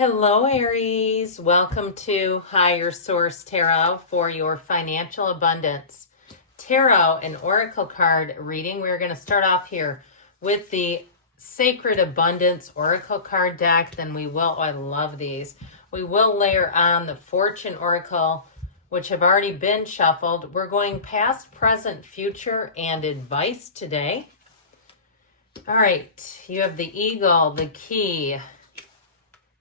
Hello, Aries. Welcome to Higher Source Tarot for your financial abundance tarot and oracle card reading. We're going to start off here with the Sacred Abundance Oracle card deck. Then we will, I love these. We will layer on the Fortune Oracle, which have already been shuffled. We're going past, present, future, and advice today. All right, you have the Eagle, the Key,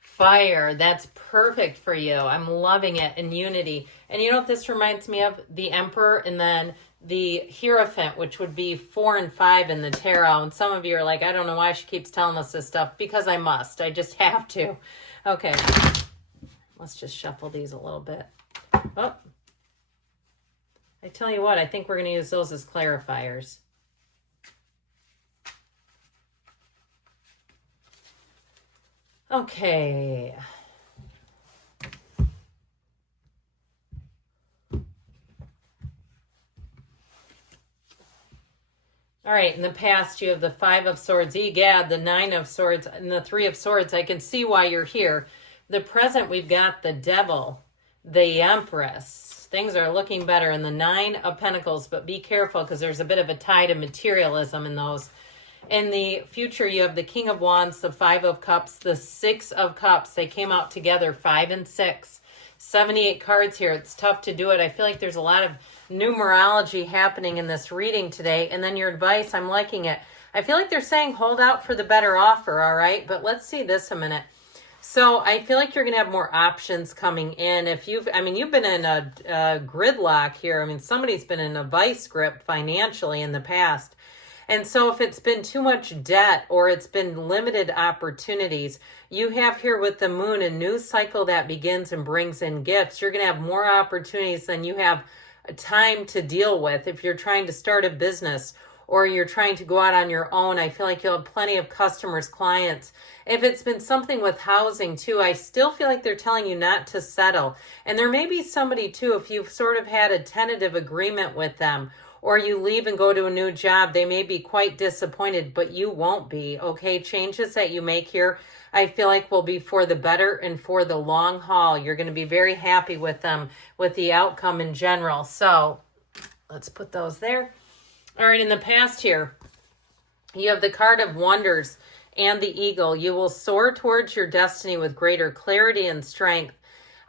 Fire. That's perfect for you. I'm loving it. In Unity. And you know what this reminds me of? The Emperor and then the Hierophant, which would be 4 and 5 in the tarot. And some of you are like, I don't know why she keeps telling us this stuff. Because I must. I just have to. Okay. Let's just shuffle these a little bit. Oh. I tell you what, I think we're going to use those as clarifiers. Okay. All right, in the past, you have the 5 of Swords, egad, the 9 of Swords, and the 3 of Swords. I can see why you're here. The present, we've got the Devil, the Empress. Things are looking better in the 9 of Pentacles, but be careful because there's a bit of a tide of materialism in those. In the future, you have the King of Wands, the 5 of Cups, the 6 of Cups. They came out together, 5 and 6. 78 cards here. It's tough to do it. I feel like there's a lot of numerology happening in this reading today. And then your advice, I'm liking it. I feel like they're saying hold out for the better offer, all right? But let's see this a minute. So I feel like you're going to have more options coming in. If you've been in a gridlock here. I mean, somebody's been in a vice grip financially in the past. And so if it's been too much debt or it's been limited opportunities, you have here with the moon a new cycle that begins and brings in gifts. You're going to have more opportunities than you have time to deal with. If you're trying to start a business or you're trying to go out on your own, I feel like you'll have plenty of customers, clients. If it's been something with housing too, I still feel like they're telling you not to settle. And there may be somebody too, if you've sort of had a tentative agreement with them, or you leave and go to a new job, they may be quite disappointed, but you won't be, okay? Changes that you make here, I feel like will be for the better and for the long haul. You're going to be very happy with them, with the outcome in general. So let's put those there. All right, in the past here, you have the card of Wonders and the Eagle. You will soar towards your destiny with greater clarity and strength.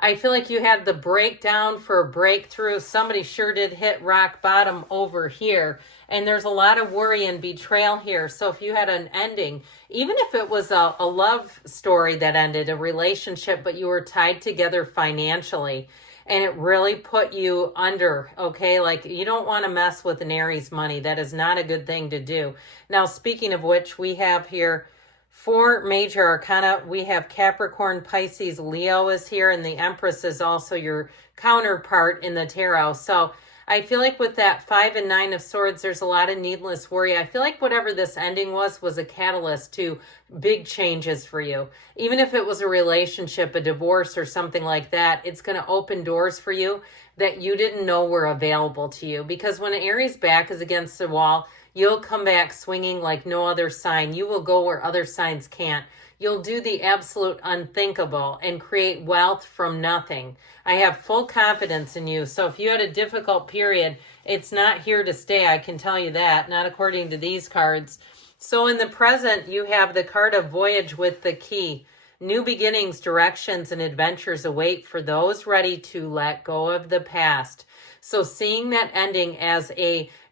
I feel like you had the breakdown for a breakthrough. Somebody sure did hit rock bottom over here. And there's a lot of worry and betrayal here. So if you had an ending, even if it was a love story that ended, a relationship, but you were tied together financially, and it really put you under, okay? Like, you don't want to mess with an Aries money. That is not a good thing to do. Now, speaking of which, we have here 4 major arcana. We have Capricorn, Pisces, Leo is here, and the Empress is also your counterpart in the tarot. So I feel like with that 5 and 9 of Swords, there's a lot of needless worry. I feel like whatever this ending was a catalyst to big changes for you. Even if it was a relationship, a divorce, or something like that, it's going to open doors for you that you didn't know were available to you. Because when an Aries back is against the wall, you'll come back swinging like no other sign. You will go where other signs can't. You'll do the absolute unthinkable and create wealth from nothing. I have full confidence in you. So if you had a difficult period, it's not here to stay. I can tell you that, not according to these cards. So in the present, you have the card of Voyage with the Key. New beginnings, directions, and adventures await for those ready to let go of the past. So seeing that ending as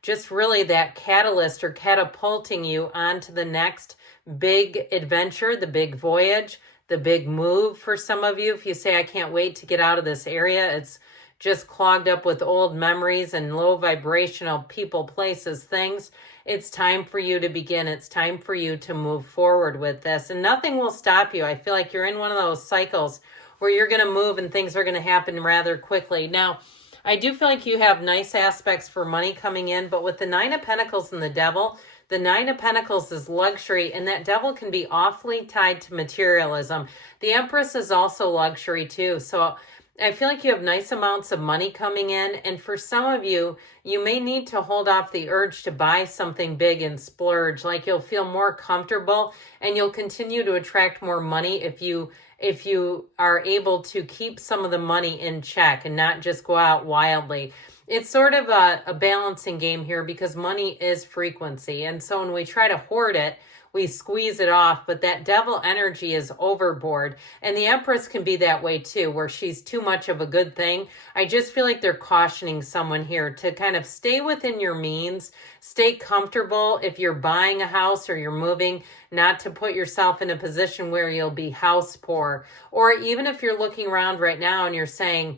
just really that catalyst or catapulting you onto the next big adventure, the big voyage, the big move for some of you. If you say, I can't wait to get out of this area, it's just clogged up with old memories and low vibrational people, places, things. It's time for you to begin. It's time for you to move forward with this, and nothing will stop you. I feel like you're in one of those cycles where you're going to move and things are going to happen rather quickly. Now, I do feel like you have nice aspects for money coming in, but with the 9 of Pentacles and the Devil, the 9 of Pentacles is luxury, and that Devil can be awfully tied to materialism. The Empress is also luxury too. So I feel like you have nice amounts of money coming in. And for some of you, you may need to hold off the urge to buy something big and splurge. Like you'll feel more comfortable and you'll continue to attract more money if you are able to keep some of the money in check and not just go out wildly. It's sort of a balancing game here because money is frequency. And so when we try to hoard it, we squeeze it off, but that devil energy is overboard. And the Empress can be that way too, where she's too much of a good thing. I just feel like they're cautioning someone here to kind of stay within your means, stay comfortable if you're buying a house or you're moving, not to put yourself in a position where you'll be house poor. Or even if you're looking around right now and you're saying,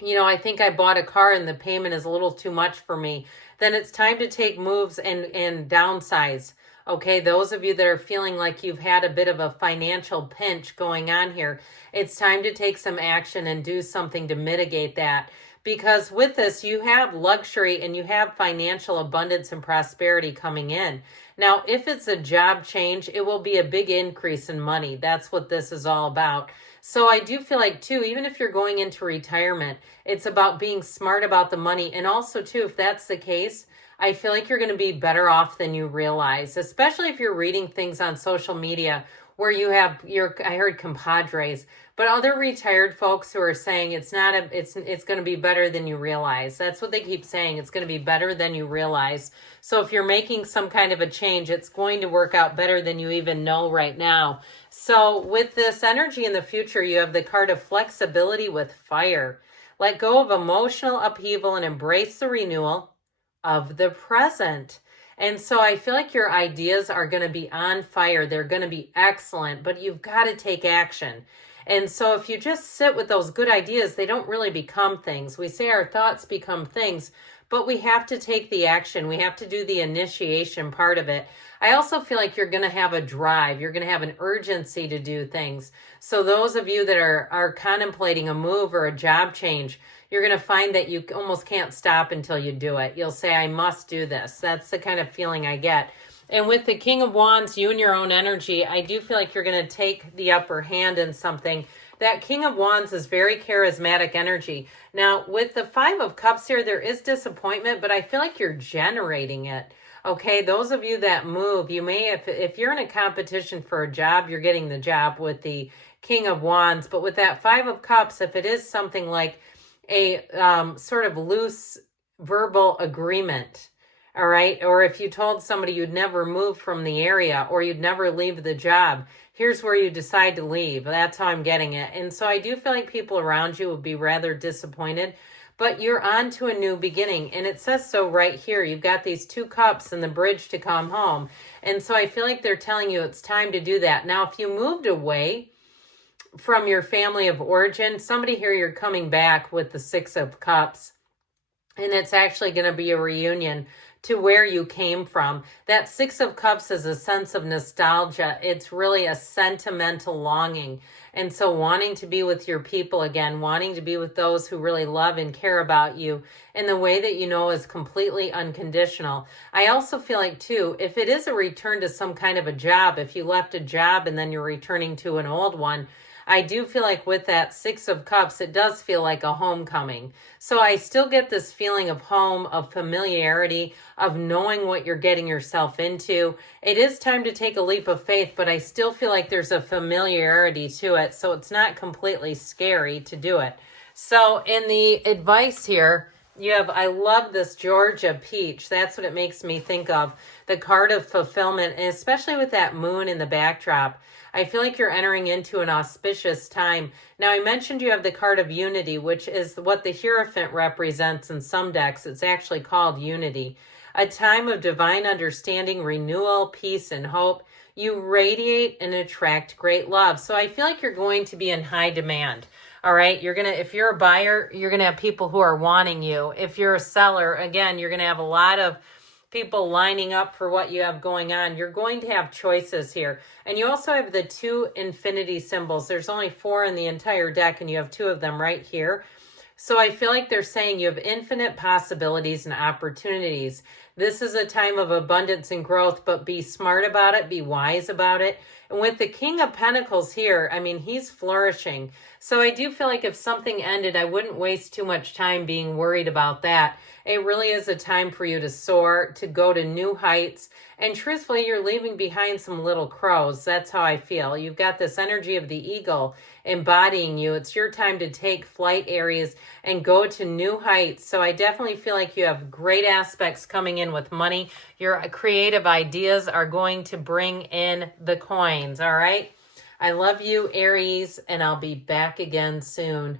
I think I bought a car and the payment is a little too much for me, then it's time to take moves and downsize. Okay, those of you that are feeling like you've had a bit of a financial pinch going on here, it's time to take some action and do something to mitigate that. Because with this, you have luxury and you have financial abundance and prosperity coming in. Now, if it's a job change, it will be a big increase in money. That's what this is all about. So I do feel like, too, even if you're going into retirement, it's about being smart about the money. And also, too, if that's the case, I feel like you're going to be better off than you realize, especially if you're reading things on social media where you have I heard compadres, but other retired folks who are saying it's going to be better than you realize. That's what they keep saying. It's going to be better than you realize. So if you're making some kind of a change, it's going to work out better than you even know right now. So with this energy in the future, you have the card of flexibility with fire. Let go of emotional upheaval and embrace the renewal of the present. And so I feel like your ideas are going to be on fire. They're going to be excellent, but you've got to take action. And so if you just sit with those good ideas, they don't really become things. We say our thoughts become things, but we have to take the action. We have to do the initiation part of it. I also feel like you're going to have a drive. You're going to have an urgency to do things. So those of you that are contemplating a move or a job change, you're going to find that you almost can't stop until you do it. You'll say, I must do this. That's the kind of feeling I get. And with the King of Wands, you and your own energy, I do feel like you're going to take the upper hand in something. That King of Wands is very charismatic energy. Now, with the Five of Cups here, there is disappointment, but I feel like you're generating it. Okay, those of you that move, you may, if you're in a competition for a job, you're getting the job with the King of Wands. But with that Five of Cups, if it is something like a sort of loose verbal agreement, all right, or if you told somebody you'd never move from the area or you'd never leave the job, here's where you decide to leave. That's how I'm getting it. And so I do feel like people around you will be rather disappointed, but you're on to a new beginning. And it says so right here. You've got these two cups and the bridge to come home. And so I feel like they're telling you it's time to do that. Now, if you moved away from your family of origin, somebody here, you're coming back with the Six of Cups, and it's actually going to be a reunion to where you came from. That Six of Cups is a sense of nostalgia. It's really a sentimental longing. And so wanting to be with your people again, wanting to be with those who really love and care about you in the way that you know is completely unconditional. I also feel like, too, if it is a return to some kind of a job, if you left a job and then you're returning to an old one, I do feel like with that Six of Cups, it does feel like a homecoming. So I still get this feeling of home, of familiarity, of knowing what you're getting yourself into. It is time to take a leap of faith, but I still feel like there's a familiarity to it. So it's not completely scary to do it. So in the advice here, you have, I love this Georgia peach. That's what it makes me think of. The card of fulfillment, and especially with that moon in the backdrop. I feel like you're entering into an auspicious time. Now, I mentioned you have the card of unity, which is what the Hierophant represents in some decks. It's actually called unity. A time of divine understanding, renewal, peace, and hope. You radiate and attract great love. So I feel like you're going to be in high demand. All right, if you're a buyer, you're gonna have people who are wanting you. If you're a seller, again, you're gonna have a lot of people lining up for what you have going on. You're going to have choices here. And you also have the two infinity symbols. There's only 4 in the entire deck, and you have 2 of them right here. So I feel like they're saying you have infinite possibilities and opportunities. This is a time of abundance and growth, but be smart about it, be wise about it. And with the King of Pentacles here, I mean, he's flourishing. So I do feel like if something ended, I wouldn't waste too much time being worried about that. It really is a time for you to soar, to go to new heights. And truthfully, you're leaving behind some little crows. That's how I feel. You've got this energy of the eagle embodying you. It's your time to take flight, Aries, and go to new heights. So I definitely feel like you have great aspects coming in with money. Your creative ideas are going to bring in the coins, all right? I love you, Aries, and I'll be back again soon.